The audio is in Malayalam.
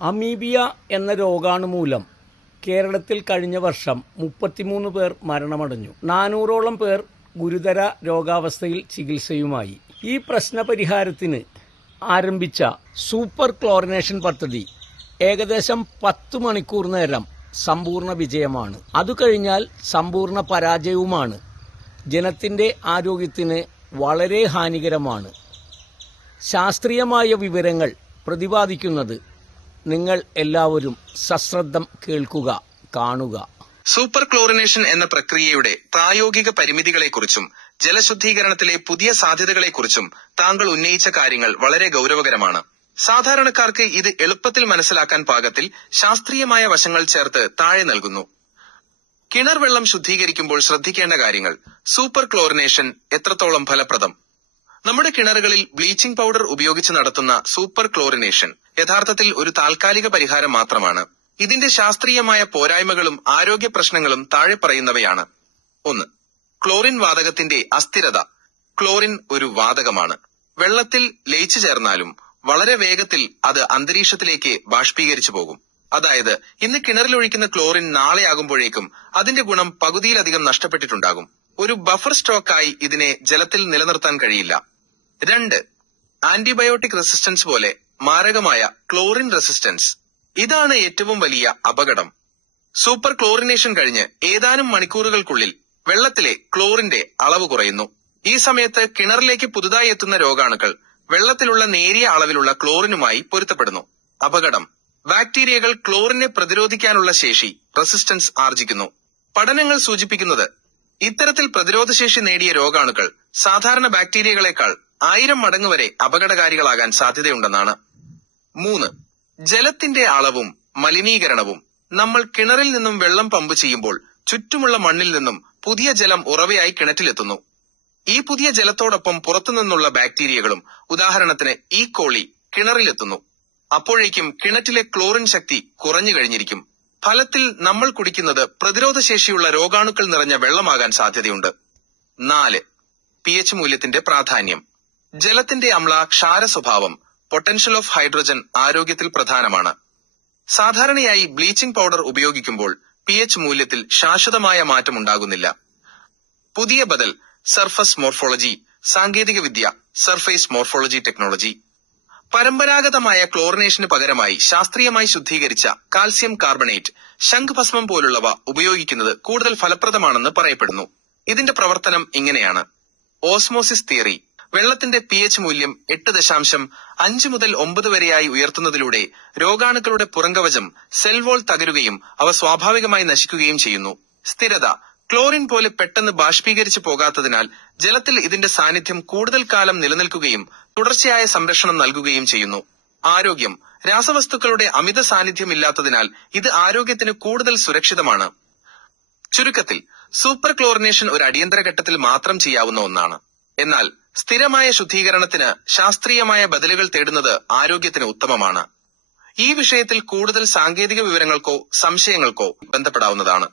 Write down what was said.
അമീബിയ എന്ന രോഗാണു മൂലം കേരളത്തിൽ കഴിഞ്ഞ വർഷം 33 പേർ മരണമടഞ്ഞു. 400ഓളം പേർ ഗുരുതര രോഗാവസ്ഥയിൽ ചികിത്സയുമായി. ഈ പ്രശ്നപരിഹാരത്തിന് ആരംഭിച്ച സൂപ്പർ ക്ലോറിനേഷൻ പദ്ധതി ഏകദേശം 10 മണിക്കൂർ നേരം സമ്പൂർണ്ണ വിജയമാണ്. അതുകഴിഞ്ഞാൽ സമ്പൂർണ്ണ പരാജയവുമാണ്. ജനത്തിൻ്റെ ആരോഗ്യത്തിന് വളരെ ഹാനികരമാണ്. ശാസ്ത്രീയമായ വിവരങ്ങൾ പ്രതിപാദിക്കുന്നത് നിങ്ങൾ എല്ലാവരും സശ്രദ്ധം കേൾക്കുക, കാണുക. സൂപ്പർ ക്ലോറിനേഷൻ എന്ന പ്രക്രിയയുടെ പ്രായോഗിക പരിമിതികളെക്കുറിച്ചും ജലശുദ്ധീകരണത്തിലെ പുതിയ സാധ്യതകളെക്കുറിച്ചും താങ്കൾ ഉന്നയിച്ച കാര്യങ്ങൾ വളരെ ഗൗരവകരമാണ്. സാധാരണക്കാർക്ക് ഇത് എളുപ്പത്തിൽ മനസ്സിലാക്കാൻ പാകത്തിൽ ശാസ്ത്രീയമായ വശങ്ങൾ ചേർത്ത് താഴെ നൽകുന്നു. കിണർ വെള്ളം ശുദ്ധീകരിക്കുമ്പോൾ ശ്രദ്ധിക്കേണ്ട കാര്യങ്ങൾ. സൂപ്പർ ക്ലോറിനേഷൻ എത്രത്തോളം ഫലപ്രദം? നമ്മുടെ കിണറുകളിൽ ബ്ലീച്ചിംഗ് പൗഡർ ഉപയോഗിച്ച് നടത്തുന്ന സൂപ്പർ ക്ലോറിനേഷൻ യഥാർത്ഥത്തിൽ ഒരു താൽക്കാലിക പരിഹാരം മാത്രമാണ്. ഇതിന്റെ ശാസ്ത്രീയമായ പോരായ്മകളും ആരോഗ്യ പ്രശ്നങ്ങളും താഴെ പറയുന്നവയാണ്. 1. ക്ലോറിൻ വാതകത്തിന്റെ അസ്ഥിരത. ക്ലോറിൻ ഒരു വാതകമാണ്. വെള്ളത്തിൽ ലയിച്ചു ചേർന്നാലും വളരെ വേഗത്തിൽ അത് അന്തരീക്ഷത്തിലേക്ക് ബാഷ്പീകരിച്ചു പോകും. അതായത് ഇന്ന് കിണറിലൊഴിക്കുന്ന ക്ലോറിൻ നാളെ ആകുമ്പോഴേക്കും അതിന്റെ ഗുണം പകുതിയിലധികം നഷ്ടപ്പെട്ടിട്ടുണ്ടാകും. ഒരു ബഫർ സ്റ്റോക്കായി ഇതിനെ ജലത്തിൽ നിലനിർത്താൻ കഴിയില്ല. 2. ആന്റിബയോട്ടിക് റെസിസ്റ്റൻസ് പോലെ മാരകമായ ക്ലോറിൻ റെസിസ്റ്റൻസ്. ഇതാണ് ഏറ്റവും വലിയ അപകടം. സൂപ്പർ ക്ലോറിനേഷൻ കഴിഞ്ഞ് ഏതാനും മണിക്കൂറുകൾക്കുള്ളിൽ വെള്ളത്തിലെ ക്ലോറിന്റെ അളവ് കുറയുന്നു. ഈ സമയത്ത് കിണറിലേക്ക് പുതുതായി എത്തുന്ന രോഗാണുക്കൾ വെള്ളത്തിലുള്ള നേരിയ അളവിലുള്ള ക്ലോറിനുമായി പൊരുത്തപ്പെടുന്നു. അപകടം. ബാക്ടീരിയകൾ ക്ലോറിനെ പ്രതിരോധിക്കാനുള്ള ശേഷി റെസിസ്റ്റൻസ് ആർജിക്കുന്നു. പഠനങ്ങൾ സൂചിപ്പിക്കുന്നത് ഇത്തരത്തിൽ പ്രതിരോധശേഷി നേടിയ രോഗാണുക്കൾ സാധാരണ ബാക്ടീരിയകളെക്കാൾ 1000 മടങ്ങ് വരെ അപകടകാരികളാകാൻ സാധ്യതയുണ്ടെന്നാണ്. 3. ജലത്തിന്റെ അളവും മലിനീകരണവും. നമ്മൾ കിണറിൽ നിന്നും വെള്ളം പമ്പ് ചെയ്യുമ്പോൾ ചുറ്റുമുള്ള മണ്ണിൽ നിന്നും പുതിയ ജലം ഉറവയായി കിണറ്റിലെത്തുന്നു. ഈ പുതിയ ജലത്തോടൊപ്പം പുറത്തുനിന്നുള്ള ബാക്ടീരിയകളും, ഉദാഹരണത്തിന് ഈ കോളി, കിണറിലെത്തുന്നു. അപ്പോഴേക്കും കിണറ്റിലെ ക്ലോറിൻ ശക്തി കുറഞ്ഞു കഴിഞ്ഞിരിക്കും. ഫലത്തിൽ നമ്മൾ കുടിക്കുന്നത് പ്രതിരോധശേഷിയുള്ള രോഗാണുക്കൾ നിറഞ്ഞ വെള്ളമാകാൻ സാധ്യതയുണ്ട്. 4. pH മൂല്യത്തിന്റെ പ്രാധാന്യം. ജലത്തിന്റെ അമ്ല ക്ഷാര സ്വഭാവം, പൊട്ടൻഷ്യൽ ഓഫ് ഹൈഡ്രജൻ ആരോഗ്യത്തിൽ പ്രധാനമാണ്. സാധാരണയായി ബ്ലീച്ചിംഗ് പൗഡർ ഉപയോഗിക്കുമ്പോൾ pH മൂല്യത്തിൽ ശാശ്വതമായ മാറ്റം ഉണ്ടാകുന്നില്ല. പുതിയ ബദൽ സർഫസ് മോർഫോളജി സാങ്കേതിക വിദ്യ, സർഫേസ് മോർഫോളജി ടെക്നോളജി. പരമ്പരാഗതമായ ക്ലോറിനേഷന് പകരമായി ശാസ്ത്രീയമായി ശുദ്ധീകരിച്ച കാൽസ്യം കാർബണേറ്റ്, ശംഖുഭസ്മം പോലുള്ളവ ഉപയോഗിക്കുന്നത് കൂടുതൽ ഫലപ്രദമാണെന്ന് പറയപ്പെടുന്നു. ഇതിന്റെ പ്രവർത്തനം ഇങ്ങനെയാണ്. Osmosis theory. വെള്ളത്തിന്റെ pH മൂല്യം 8.5 മുതൽ 9 വരെയായി ഉയർത്തുന്നതിലൂടെ രോഗാണുക്കളുടെ പുറംകവചം സെൽ വോൾ തകരുകയും അവ സ്വാഭാവികമായി നശിക്കുകയും ചെയ്യുന്നു. സ്ഥിരത. ക്ലോറിൻ പോലെ പെട്ടെന്ന് ബാഷ്പീകരിച്ചു പോകാത്തതിനാൽ ജലത്തിൽ ഇതിന്റെ സാന്നിധ്യം കൂടുതൽ കാലം നിലനിൽക്കുകയും തുടർച്ചയായ സംരക്ഷണം നൽകുകയും ചെയ്യുന്നു. ആരോഗ്യം. രാസവസ്തുക്കളുടെ അമിത സാന്നിധ്യം ഇല്ലാത്തതിനാൽ ഇത് ആരോഗ്യത്തിന് കൂടുതൽ സുരക്ഷിതമാണ്. ചുരുക്കത്തിൽ സൂപ്പർ ക്ലോറിനേഷൻ ഒരു അടിയന്തര ഘട്ടത്തിൽ മാത്രം ചെയ്യാവുന്ന ഒന്നാണ്. എന്നാൽ സ്ഥിരമായ ശുദ്ധീകരണത്തിന് ശാസ്ത്രീയമായ ബദലുകൾ തേടുന്നത് ആരോഗ്യത്തിന് ഉത്തമമാണ്. ഈ വിഷയത്തിൽ കൂടുതൽ സാങ്കേതിക വിവരങ്ങൾക്കോ സംശയങ്ങൾക്കോ ബന്ധപ്പെടാവുന്നതാണ്.